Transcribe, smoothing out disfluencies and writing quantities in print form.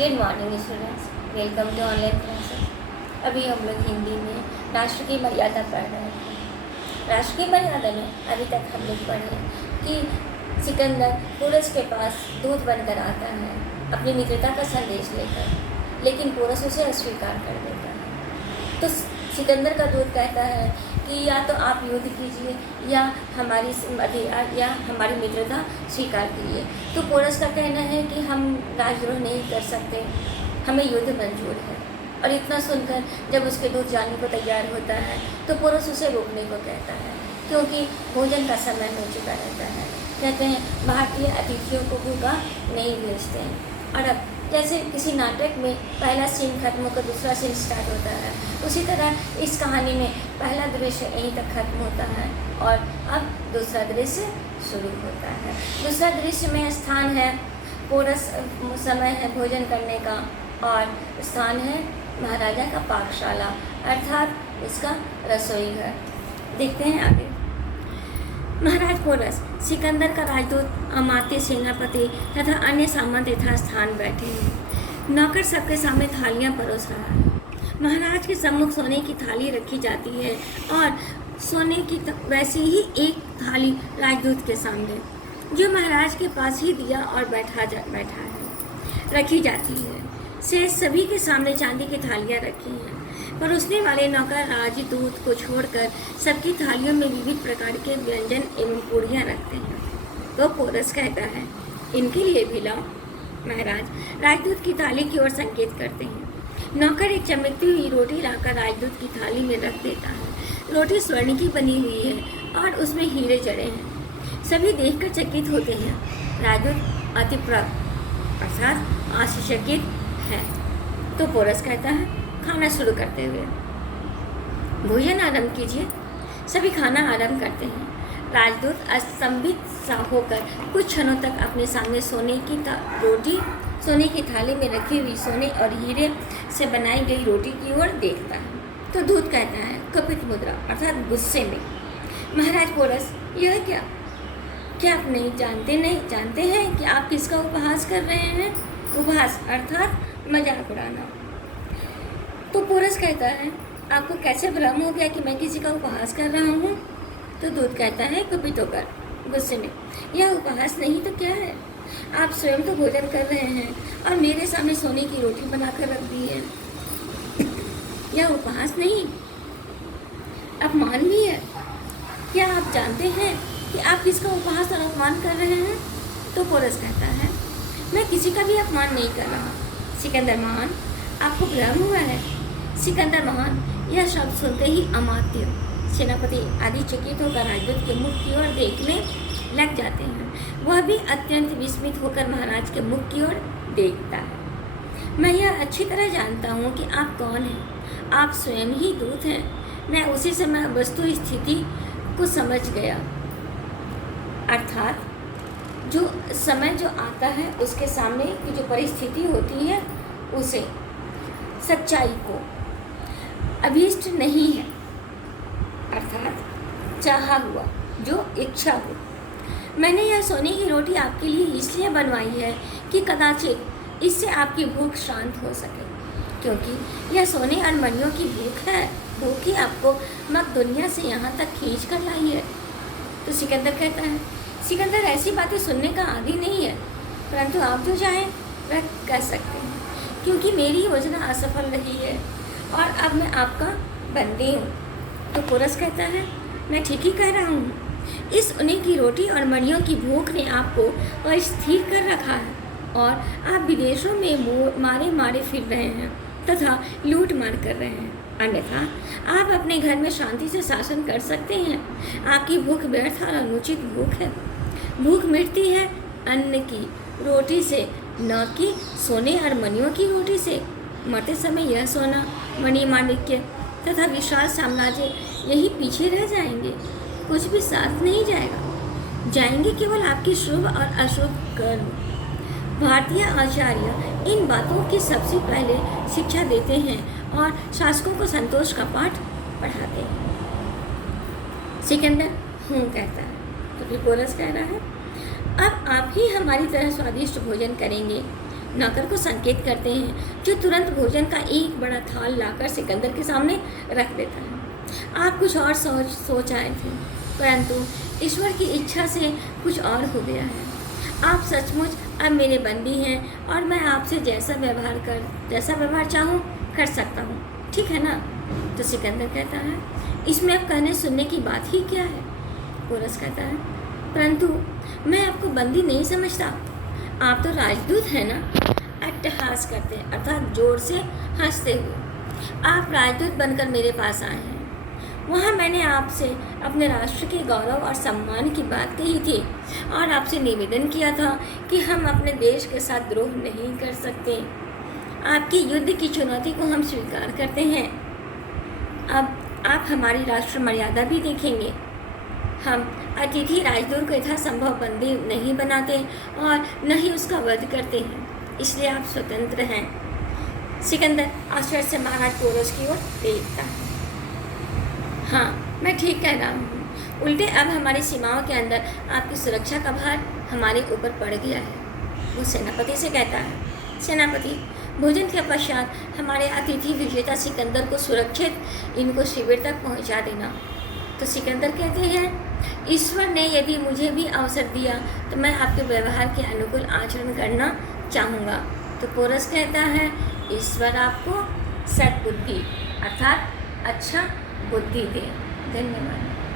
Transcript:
Good morning students, welcome to online classes. अभी हम लोग हिंदी में राष्ट्र की मर्यादा पढ़ रहे थे। राष्ट्र की मर्यादा में अभी तक हम लोग पढ़े कि सिकंदर पोरस के पास दूत बनकर आता है अपनी मित्रता का संदेश लेकर, लेकिन पोरस उसे अस्वीकार कर देता है। तो सिकंदर का दूत कहता है कि या तो आप युद्ध कीजिए या हमारी मित्रता स्वीकार कीजिए। तो पोरस का कहना है कि हम राजद्रोह नहीं कर सकते, हमें युद्ध मंजूर है। और इतना सुनकर जब उसके दूत जाने को तैयार होता है तो पोरस उसे रोकने को कहता है, क्योंकि भोजन का समय हो चुका रहता है। कहते हैं भारतीय अतिथियों को भूखा नहीं भेजते हैं। और अब जैसे किसी नाटक में पहला सीन खत्म होकर दूसरा सीन स्टार्ट होता है, उसी तरह इस कहानी में पहला दृश्य यहीं तक खत्म होता है और अब दूसरा दृश्य शुरू होता है। दूसरा दृश्य में स्थान है पोरस, समय है भोजन करने का, और स्थान है महाराजा का पाकशाला अर्थात इसका रसोई घर। देखते हैं आगे। महाराज पोरस, सिकंदर का राजदूत, अमात्य, सेनापति तथा अन्य सामंत यथास्थान बैठे हैं। नौकर सबके सामने थालियां परोस रहा है। महाराज के सम्मुख सोने की थाली रखी जाती है और सोने की वैसी ही एक थाली राजदूत के सामने, जो महाराज के पास ही दिया और बैठा है, रखी जाती है। शेष सभी के सामने चांदी की थालियां रखी हैं। परोसने वाले नौकर राजदूत को छोड़कर सबकी थालियों में विविध प्रकार के व्यंजन एवं पूड़ियाँ रखते हैं। तो पोरस कहता है, इनके लिए भी लाओ। महाराज राजदूत की थाली की ओर संकेत करते हैं। नौकर एक चमकती हुई रोटी लाकर राजदूत की थाली में रख देता है। रोटी स्वर्ण की बनी हुई है और उसमें हीरे जड़े हैं। सभी देखकर चकित होते हैं। राजदूत अतिप्रक अर्थात आश्चर्यचकित है। तो पोरस कहता है, खाना शुरू करते हुए, भोजन आरंभ कीजिए। सभी खाना आरंभ करते हैं। राजदूत अस्तंभित सा होकर कुछ क्षणों तक अपने सामने सोने की थाली में रखी हुई सोने और हीरे से बनाई गई रोटी की ओर देखता है। तो दूत कहता है कपित मुद्रा अर्थात गुस्से में, महाराज पोरस, यह क्या आप नहीं जानते हैं कि आप किसका उपहास कर रहे हैं? उपहास अर्थात मजाक उड़ाना। तो पोरस कहता है, आपको कैसे भ्रम हो गया कि मैं किसी का उपहास कर रहा हूँ? तो दूत कहता है कुपित होकर, गुस्से में, यह उपहास नहीं तो क्या है? आप स्वयं तो भोजन कर रहे हैं और मेरे सामने सोने की रोटी बनाकर रख दी है। यह उपहास नहीं, अपमान भी है। क्या आप जानते हैं कि आप किसका उपहास और अपमान कर रहे हैं? तो पोरस कहता है, मैं किसी का भी अपमान नहीं कर रहा। सिकंदर महान, आपको भ्रम हुआ है। सिकंदर महान, यह शब्द सुनते ही अमात्य, सेनापति आदि चकित होकर राजदूत के मुख की ओर देखने लग जाते हैं। वह भी अत्यंत विस्मित होकर महाराज के मुख की ओर देखता है। मैं यह अच्छी तरह जानता हूँ कि आप कौन हैं। आप स्वयं ही दूत हैं। मैं उसी समय वस्तु स्थिति को समझ गया, अर्थात जो समय जो आता है उसके सामने की जो परिस्थिति होती है उसे, सच्चाई को अभीष्ट नहीं है, अर्थात चाहा हुआ, जो इच्छा हो। मैंने यह सोने की रोटी आपके लिए इसलिए बनवाई है कि कदाचित इससे आपकी भूख शांत हो सके, क्योंकि यह सोने और मणियों की भूख है। भूख ही आपको मक दुनिया से यहाँ तक खींच कर लाई है। तो सिकंदर कहता है, सिकंदर ऐसी बातें सुनने का आदी नहीं है, परंतु आप जो चाहें वह कर सकते हैं, क्योंकि मेरी योजना असफल रही है और अब मैं आपका बंदी हूँ। तो पोरस कहता है, मैं ठीक ही कह रहा हूँ। इस उन्हीं की रोटी और मणियों की भूख ने आपको अस्थिर कर रखा है और आप विदेशों में मारे फिर रहे हैं तथा लूट मार कर रहे हैं। अन्यथा आप अपने घर में शांति से शासन कर सकते हैं। आपकी भूख व्यर्थ और अनुचित भूख है। भूख मिटती है अन्न की रोटी से, न कि सोने और मणियों की रोटी से। मरते समय यह सोना, मणि, माणिक्य तथा विशाल साम्राज्य यही पीछे रह जाएंगे। कुछ भी साथ नहीं जाएगा। जाएंगे केवल आपकी शुभ और अशुभ कर्म। भारतीय आचार्य इन बातों की सबसे पहले शिक्षा देते हैं और शासकों को संतोष का पाठ पढ़ाते हैं। सिकंदर कहता है। तो फिर पोरस कह रहा है, अब आप ही हमारी तरह स्वादिष्ट भोजन करेंगे। नौकर को संकेत करते हैं, जो तुरंत भोजन का एक बड़ा थाल लाकर सिकंदर के सामने रख देता है। आप कुछ और सोच आए थे, परंतु ईश्वर की इच्छा से कुछ और हो गया है। आप सचमुच अब मेरे बंदी हैं और मैं आपसे जैसा व्यवहार चाहूँ कर सकता हूँ, ठीक है ना? तो सिकंदर कहता है, इसमें अब कहने सुनने की बात ही क्या है? पोरस कहता है, परंतु मैं आपको बंदी नहीं समझता, आप तो राजदूत हैं ना? अट्टहास करते हैं, अर्थात जोर से हंसते हुए। आप राजदूत बनकर मेरे पास आए हैं। वहाँ मैंने आपसे अपने राष्ट्र के गौरव और सम्मान की बात कही थी और आपसे निवेदन किया था कि हम अपने देश के साथ द्रोह नहीं कर सकते। आपकी युद्ध की चुनौती को हम स्वीकार करते हैं। अब आप हमारी राष्ट्र मर्यादा भी देखेंगे। हम अतिथि राजदूत को यथासंभव बंदी नहीं बनाते और न ही उसका वध करते हैं, इसलिए आप स्वतंत्र हैं। सिकंदर आश्चर्य से महाराज पोरस की ओर देखता है। हाँ, मैं ठीक कह रहा हूँ। उल्टे अब हमारी सीमाओं के अंदर आपकी सुरक्षा का भार हमारे ऊपर पड़ गया है। वो सेनापति से कहता है, सेनापति, भोजन के पश्चात हमारे अतिथि विजेता सिकंदर को सुरक्षित इनको शिविर तक पहुँचा देना। तो सिकंदर कहते हैं, ईश्वर ने यदि मुझे भी अवसर दिया तो मैं आपके व्यवहार के अनुकूल आचरण करना चाहूँगा। तो पोरस कहता है, ईश्वर आपको सद्बुद्धि अर्थात अच्छा बुद्धि दे। धन्यवाद।